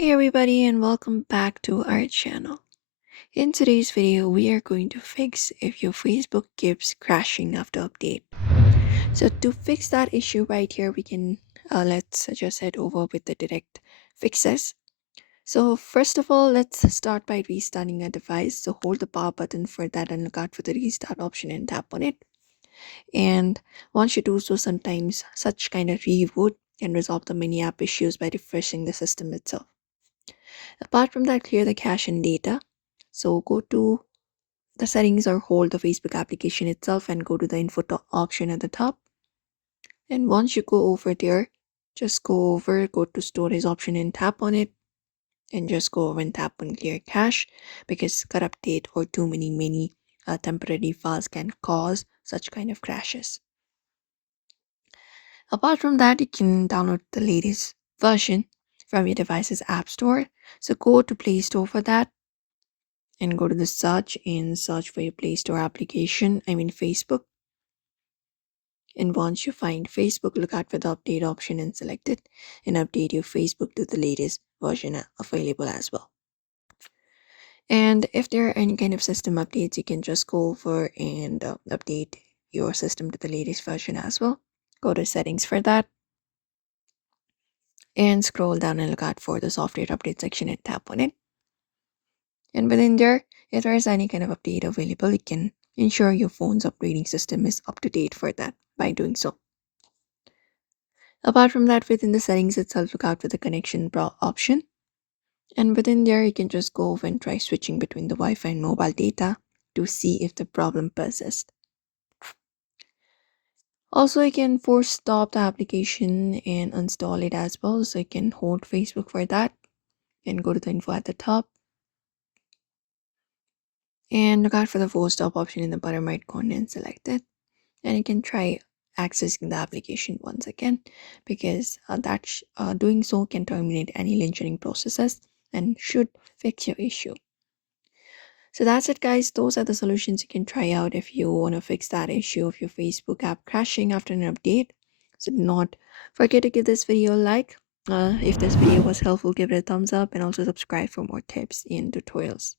Hey everybody and welcome back to our channel. In today's video, we are going to fix if your Facebook keeps crashing after update. So to fix that issue right here, we can let's just head over with the direct fixes. So first of all, let's start by restarting a device. So hold the power button for that and look out for the restart option and tap on it. And once you do so, sometimes such kind of reboot can resolve the many app issues by refreshing the system itself. Apart from that, clear the cache and data. So go to the settings or hold the Facebook application itself and go to the info option at the top. And once you go over there, just go to storage option and tap on it. And just go over and tap on clear cache because corrupt date or too many temporary files can cause such kind of crashes. Apart from that, you can download the latest version from your device's app store. So go to Play Store for that and go to the search and search for your Play Store application, Facebook. And once you find Facebook, look out for the update option and select it and update your Facebook to the latest version available as well. And if there are any kind of system updates, you can just go over and update your system to the latest version as well. Go to settings for that and scroll down and look out for the software update section and tap on it. And within there, if there is any kind of update available, you can ensure your phone's operating system is up to date for that by doing so. Apart from that, within the settings itself, look out for the connection option. And within there, you can just go over and try switching between the Wi-Fi and mobile data to see if the problem persists. Also, you can force stop the application and install it as well. So you can hold Facebook for that and go to the info at the top and look out for the force stop option in the bottom right corner and select it. And you can try accessing the application once again because doing so can terminate any lynching processes and should fix your issue. So that's it, guys. Those are the solutions you can try out if you want to fix that issue of your Facebook app crashing after an update. So do not forget to give this video a like. If this video was helpful, give it a thumbs up and also subscribe for more tips and tutorials.